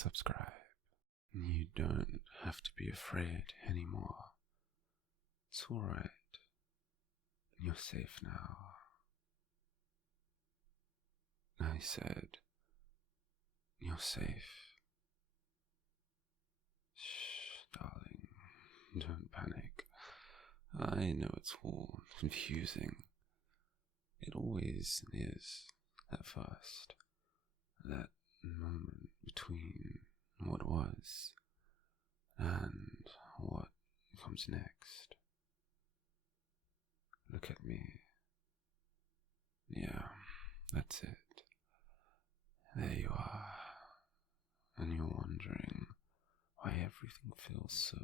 subscribe. You don't have to be afraid anymore. It's alright. You're safe now. I said, you're safe. Shh, darling, don't panic. I know it's all confusing. It always is at first. That moment between what was and what comes next. Look at me. Yeah, that's it. There you are. And you're wondering why everything feels so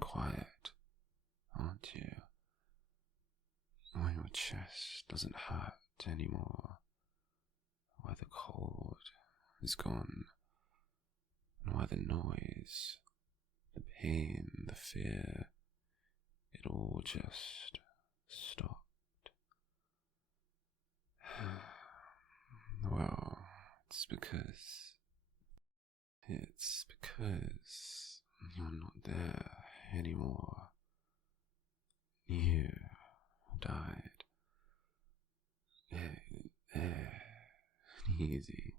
quiet, aren't you? Why your chest doesn't hurt anymore. Why the cold is gone. And why the noise, the pain, the fear, it all just stopped. Well, it's because you're not there anymore. You died. Easy,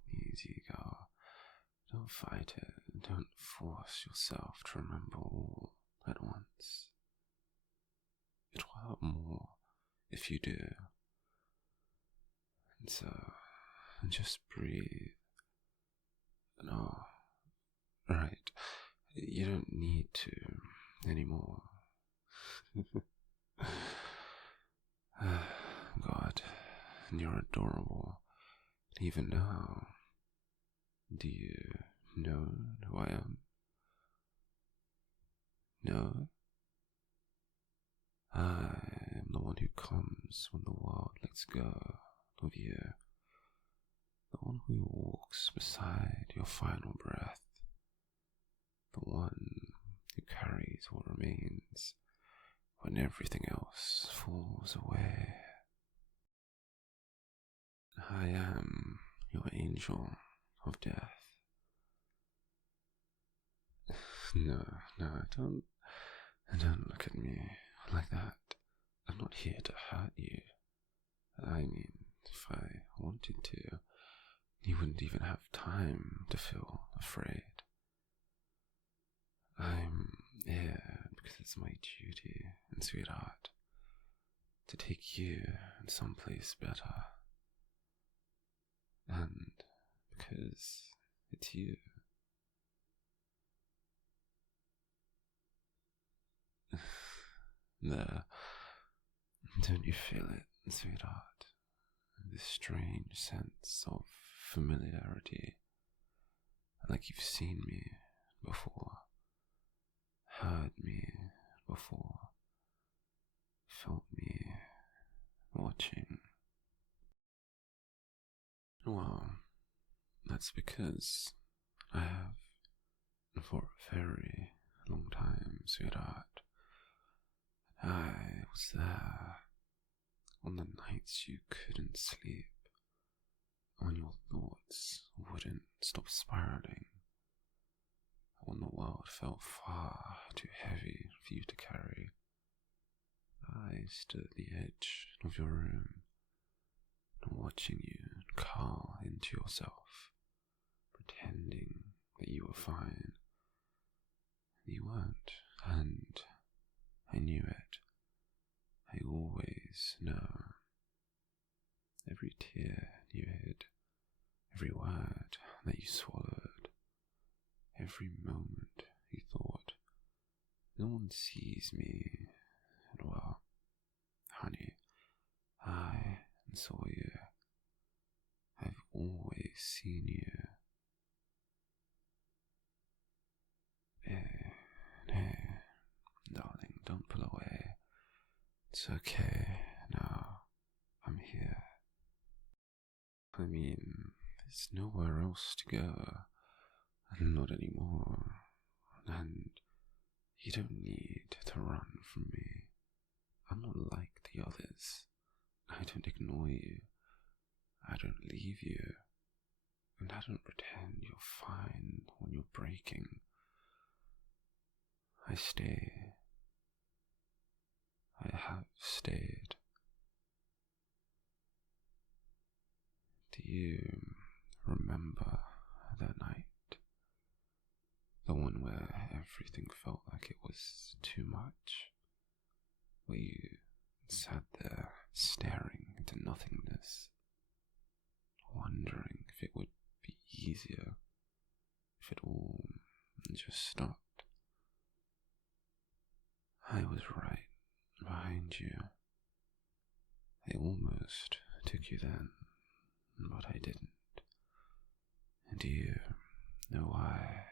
girl. Don't fight it. Don't force yourself to remember all at once. It will help more if you do. And so, just breathe. No, right. You don't need to anymore. God, you're adorable. Even now, do you know who I am? No? I am the one who comes when the world lets go of you. The one who walks beside your final breath. The one who carries what remains when everything else falls away. I am your angel of death. No, don't look at me like that. I'm not here to hurt you. I mean, if I wanted to, you wouldn't even have time to feel afraid. I'm here because it's my duty, and sweetheart, to take you someplace better. And because it's you. There, don't you feel it, sweetheart? This strange sense of familiarity, like you've seen me before, heard me before, felt me watching. Well, that's because I have, for a very long time, sweetheart, I was there on the nights you couldn't sleep, when your thoughts wouldn't stop spiraling, when the world felt far too heavy for you to carry. I stood at the edge of your room, watching you curl into yourself, pretending that you were fine. You weren't, and I knew it. I always know. Every tear you hid, every word that you swallowed, every moment you thought, no one sees me. And well, honey, I saw you. I've always seen you. Hey, darling, don't pull away. It's okay now. I'm here. I mean, there's nowhere else to go. Not anymore. And you don't need to run from me. I'm not like the others. I don't ignore you. I don't leave you. And I don't pretend you're fine when you're breaking. I stay. I have stayed. Do you remember that night? The one where everything felt like it was too much? Where you sat there staring into nothingness, wondering if it would be easier, if it all just stopped. I was right behind you. I almost took you then, but I didn't. Do you know why?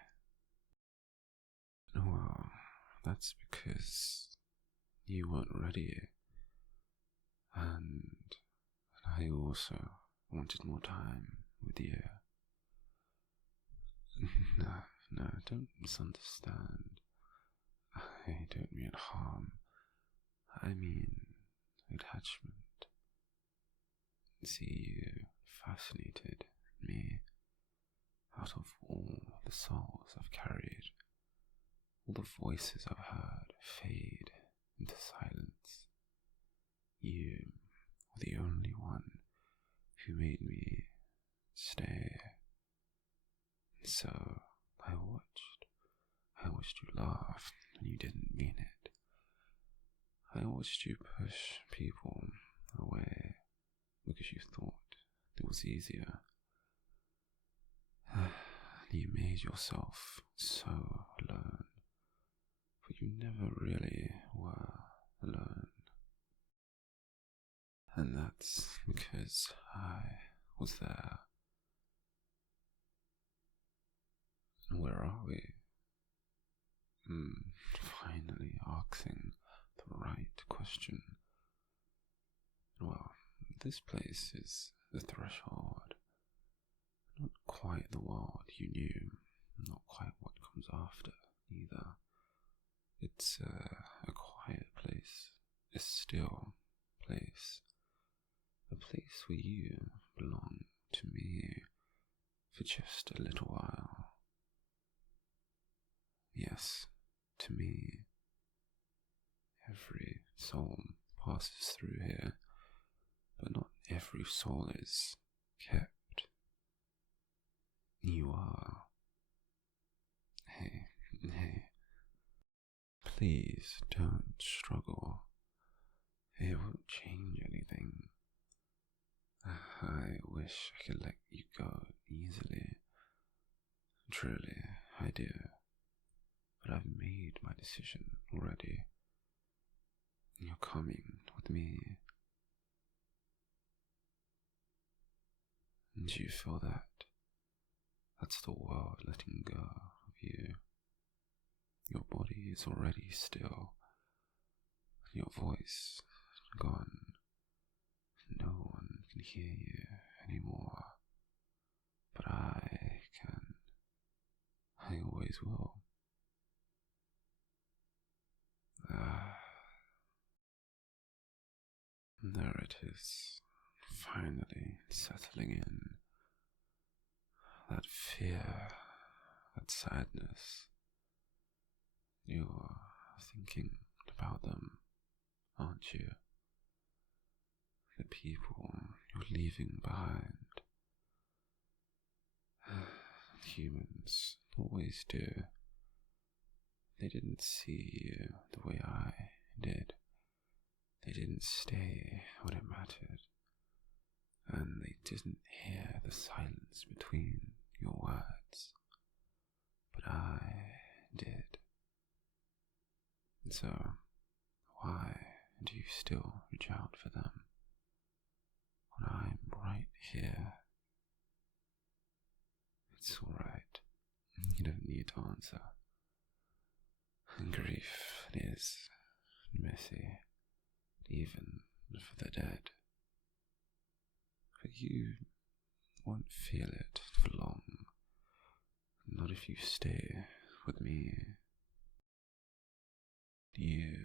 Well, that's because you weren't ready, and I also wanted more time with you. No, don't misunderstand. I don't mean harm. I mean attachment. See, you fascinated me. Out of all the souls I've carried, all the voices I've heard fade into silence, you were the only one who made me stay. So I watched you laugh when you didn't mean it. I watched you push people away because you thought it was easier. You made yourself so alone, but you never really were alone. And that's because I was there. And where are we? Finally asking the right question. Well, this place is the threshold. Not quite the world you knew, not quite what comes after either. It's a quiet place, a still place, a place where you belong to me for just a little while. Yes, to me. Every soul passes through here, but not every soul is kept. You are. Hey, please don't struggle. It won't change anything. I wish I could let you go easily. Truly, I do. But I've made my decision already. You're coming with me. And you feel that? That's the world letting go of you. Your body is already still. Your voice gone. No one can hear you anymore. But I can. I always will. There it is, finally settling in. That fear, that sadness. You're thinking about them, aren't you? The people you're leaving behind. Humans always do. They didn't see you the way I did. They didn't stay when it mattered. And they didn't hear the silence between your words. But I did. And so, why do you still reach out for them when I'm right here? It's alright. You don't need to answer. Grief is messy, even for the dead. But you won't feel it for long. Not if you stay with me. You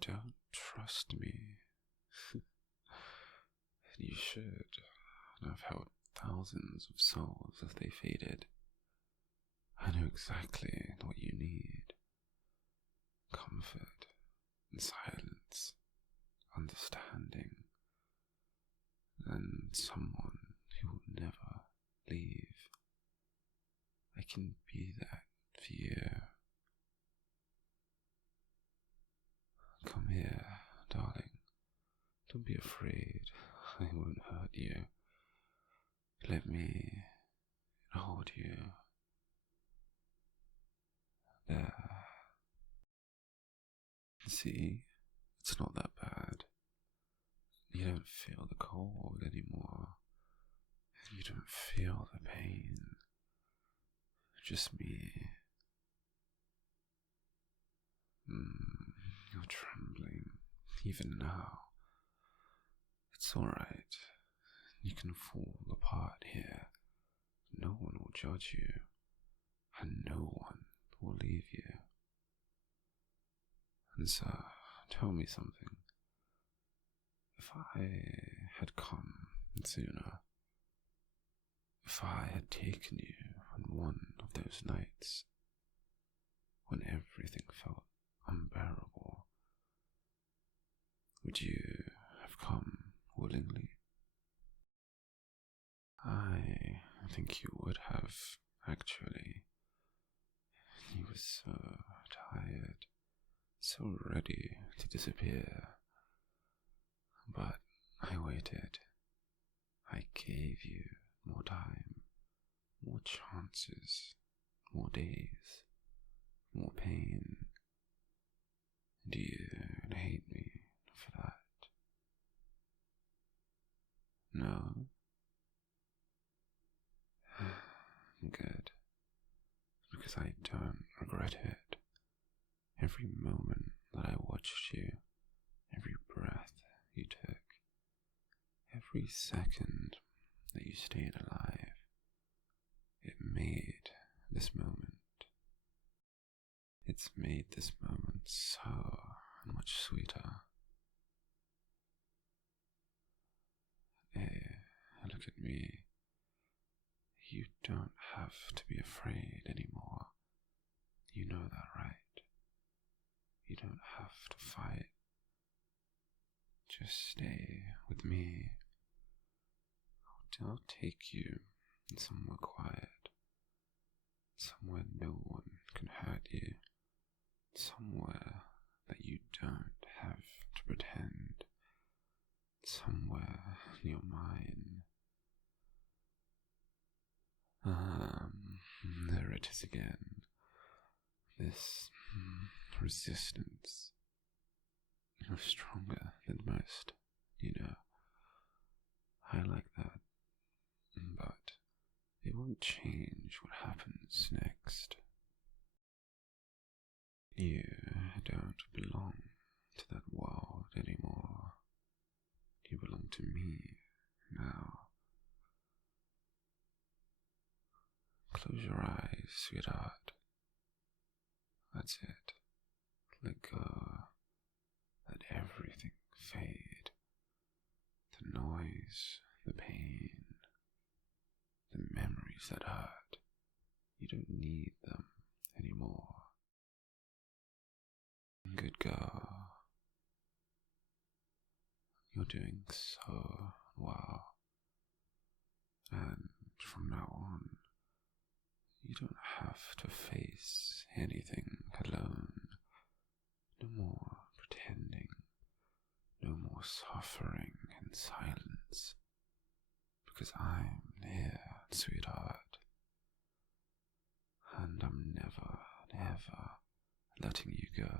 don't trust me. You should. I've held thousands of souls as they faded. I know exactly what you need. Comfort and silence, understanding, and someone who will never leave. I can be that for you. Come here, darling. Don't be afraid. I won't hurt you. Let me hold you. There. See, it's not that bad. You don't feel the cold anymore. You don't feel the pain. Just me. You're trembling, even now. It's alright. You can fall apart here. No one will judge you, and no one will leave you. And so, tell me something. If I had come sooner, if I had taken you on one of those nights when everything felt unbearable, would you have come willingly? I think you would have, actually. You were so tired, so ready to disappear. But I waited. I gave you more time, more chances, more days, more pain. Do you hate me for that? No? Good. Because I don't regret it. Every moment that I watched you, every breath you took, every second that you stayed alive, it made this moment. It's made this moment so much sweeter. Hey, look at me. You don't have to be afraid anymore. You know that, right? You don't have to fight. Just stay with me. I'll take you somewhere quiet, somewhere no one can hurt you, somewhere that you don't have to pretend, somewhere in your mind. There it is again. This resistance. You're stronger than most, you know. I like that. But it won't change what happens next. You don't belong to that world anymore. You belong to me now. Close your eyes, sweetheart. That's it. Let go. Let everything fade. The noise, the pain, the memories that hurt. You don't need them anymore. Good girl. You're doing so well. And from now on, you don't have to face anything alone. No more pretending. No more suffering in silence. Because I'm here, sweetheart. And I'm never, never letting you go.